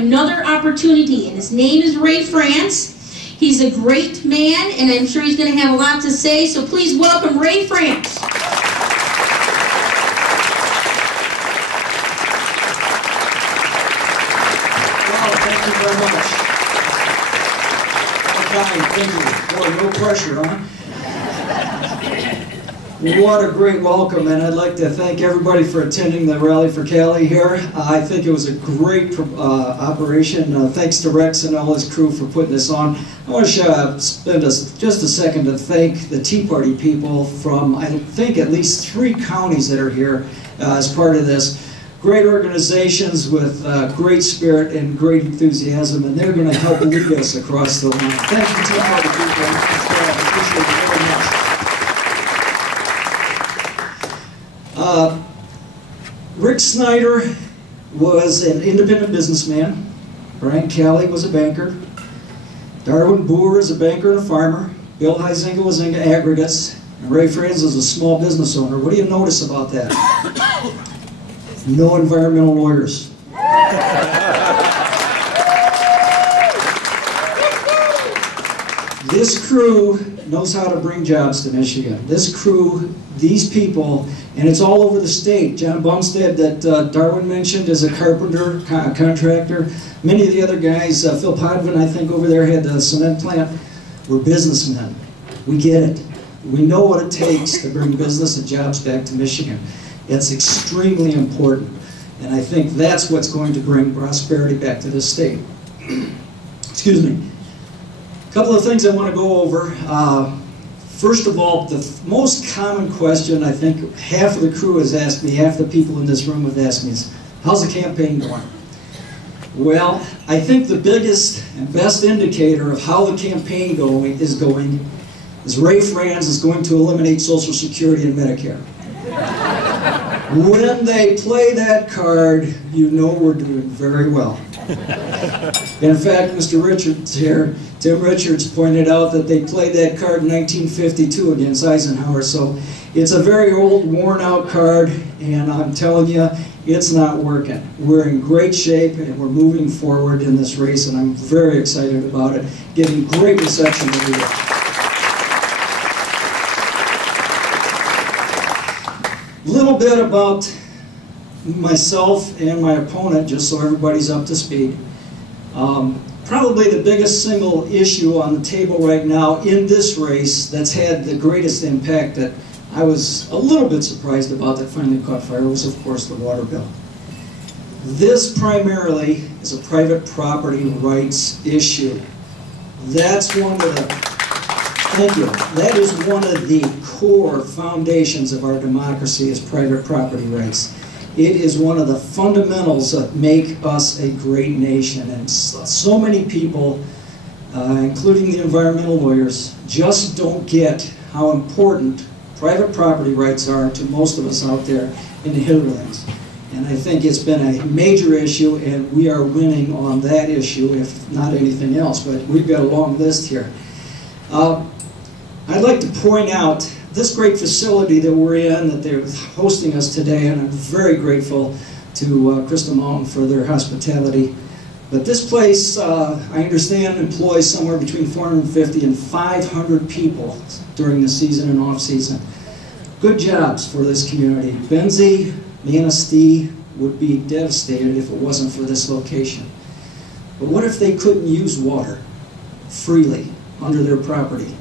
another opportunity, and his name is Ray Franz. He's a great man, and I'm sure he's going to have a lot to say, so please welcome Ray Franz. Thank you very much. Okay, thank you. Boy, no pressure, huh? What a great welcome, and I'd like to thank everybody for attending the Rally for Cali here. I think it was a great operation. Thanks to Rex and all his crew for putting this on. I want to spend just a second to thank the Tea Party people from, I think, at least 3 counties that are here as part of this. Great organizations with great spirit and great enthusiasm, and they're going to help lead us across the line. Thank you, Tea Party people. I appreciate it very much. Rick Snyder was an independent businessman. Brian Kelly was a banker. Darwin Boer is a banker and a farmer. Bill Huizinga was in aggregates. And Ray Franz is a small business owner. What do you notice about that? No environmental lawyers. This crew knows how to bring jobs to Michigan. This crew, these people, and it's all over the state. John Bumstead that Darwin mentioned is a carpenter, contractor. Many of the other guys, Phil Podvin, I think over there had the cement plant, were businessmen. We get it. We know what it takes to bring business and jobs back to Michigan. It's extremely important. And I think that's what's going to bring prosperity back to this state. Excuse me. A couple of things I want to go over. First of all, the most common question I think half of the crew has asked me, half the people in this room have asked me is, how's the campaign going? Well, I think the biggest and best indicator of how the campaign is Ray Franz is going to eliminate Social Security and Medicare. When they play that card, you know we're doing very well. In fact, Mr. Richards here, Tim Richards pointed out that they played that card in 1952 against Eisenhower, so it's a very old, worn-out card, and I'm telling you, it's not working. We're in great shape, and we're moving forward in this race, and I'm very excited about it, getting great reception everywhere. A little bit about myself and my opponent, just so everybody's up to speed. Probably the biggest single issue on the table right now in this race that's had the greatest impact that I was a little bit surprised about that finally caught fire was, of course, the water bill. This primarily is a private property rights issue. That's one of the, thank you, that is one of the core foundations of our democracy is private property rights. It is one of the fundamentals that make us a great nation, and so many people, including the environmental lawyers, just don't get how important private property rights are to most of us out there in the hinterlands. And I think it's been a major issue, and we are winning on that issue, if not anything else, but we've got a long list here. I'd like to point out this great facility that we're in, that they're hosting us today, and I'm very grateful to Crystal Mountain for their hospitality. But this place, I understand, employs somewhere between 450 and 500 people during the season and off-season. Good jobs for this community. Benzie, Manistee would be devastated if it wasn't for this location. But what if they couldn't use water freely under their property?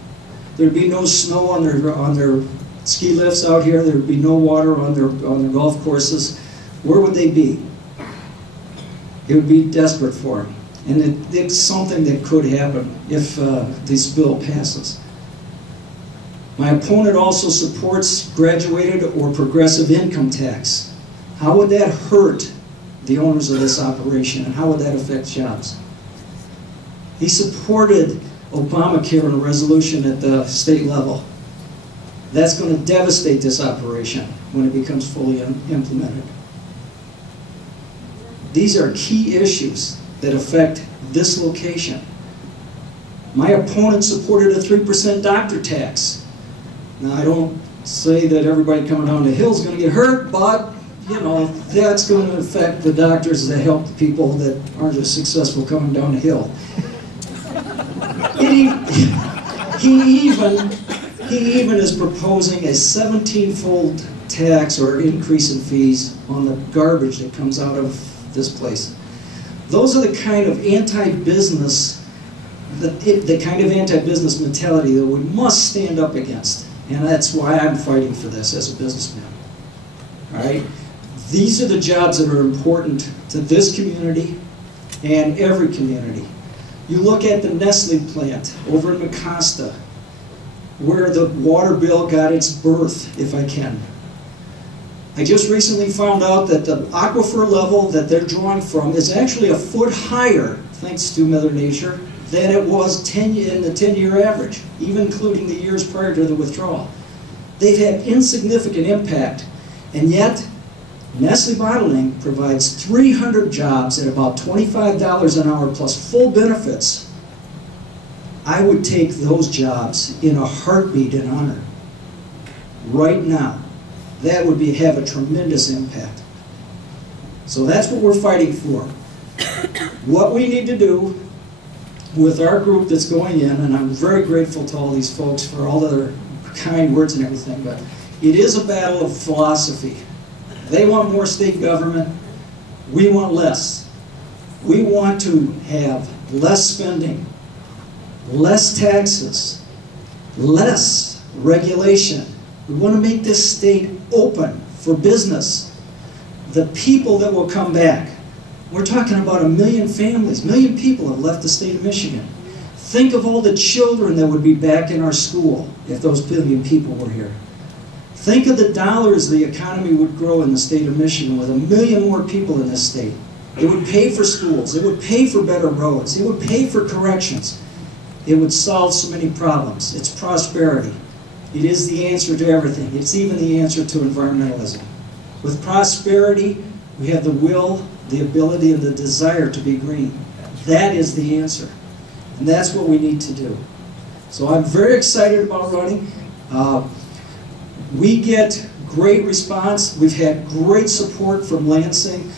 There'd be no snow on their ski lifts out here. There'd be no water on their golf courses. Where would they be? It would be desperate for them. And it's something that could happen if this bill passes. My opponent also supports graduated or progressive income tax. How would that hurt the owners of this operation, and how would that affect jobs? He supported Obamacare in a resolution at the state level. That's going to devastate this operation when it becomes fully implemented. These are key issues that affect this location. My opponent supported a 3% doctor tax. Now, I don't say that everybody coming down the hill is going to get hurt, but you know, that's going to affect the doctors that help the people that aren't as successful coming down the hill. He even is proposing a 17-fold tax or increase in fees on the garbage that comes out of this place. Those are the kind of anti-business, the kind of anti-business mentality that we must stand up against. And that's why I'm fighting for this as a businessman. All right? These are the jobs that are important to this community and every community. You look at the Nestle plant over in Mecosta, where the water bill got its birth, if I can. I just recently found out that the aquifer level that they're drawing from is actually a foot higher, thanks to Mother Nature, than it was in the 10-year average, even including the years prior to the withdrawal. They've had insignificant impact, and yet Nestle Bottling provides 300 jobs at about $25 an hour plus full benefits. I would take those jobs in a heartbeat and honor. Right now, that would have a tremendous impact. So that's what we're fighting for. What we need to do with our group that's going in, and I'm very grateful to all these folks for all their kind words and everything, but it is a battle of philosophy. They want more state government. We want less. We want to have less spending, less taxes, less regulation. We want to make this state open for business. The people that will come back, we're talking about 1 million families, 1 million people have left the state of Michigan. Think of all the children that would be back in our school if those 1 million people were here. Think of the dollars the economy would grow in the state of Michigan with 1 million more people in this state. It would pay for schools, it would pay for better roads, it would pay for corrections. It would solve so many problems. It's prosperity. It is the answer to everything. It's even the answer to environmentalism. With prosperity, we have the will, the ability, and the desire to be green. That is the answer. And that's what we need to do. So I'm very excited about running. We get great response. We've had great support from Lansing,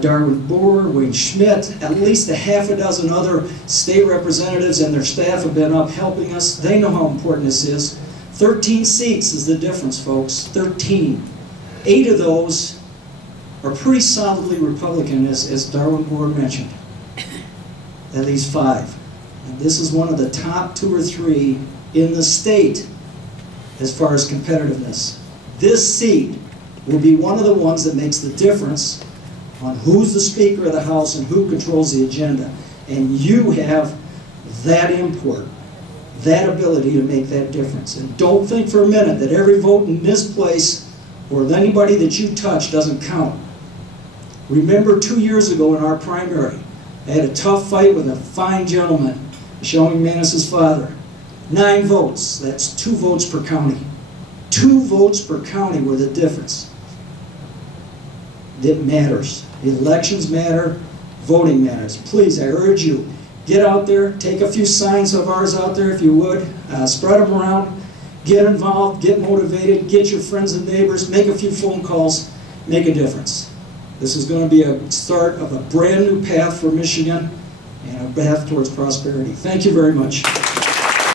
Darwin Boer, Wayne Schmidt, at least a half a dozen other state representatives and their staff have been up helping us. They know how important this is. 13 seats is the difference, folks. 13. 8 of those are pretty solidly Republican, as Darwin Boer mentioned. At least 5. And this is one of the top 2 or 3 in the state as far as competitiveness. This seat will be one of the ones that makes the difference on who's the Speaker of the House and who controls the agenda. And you have that import, that ability to make that difference. And don't think for a minute that every vote in this place or anybody that you touch doesn't count. Remember 2 years ago in our primary, I had a tough fight with a fine gentleman, Showing Manis's father. 9 votes, that's 2 votes per county. 2 votes per county were the difference. It matters. Elections matter, voting matters. Please, I urge you, get out there, take a few signs of ours out there if you would, spread them around, get involved, get motivated, get your friends and neighbors, make a few phone calls, make a difference. This is going to be a start of a brand new path for Michigan and a path towards prosperity. Thank you very much.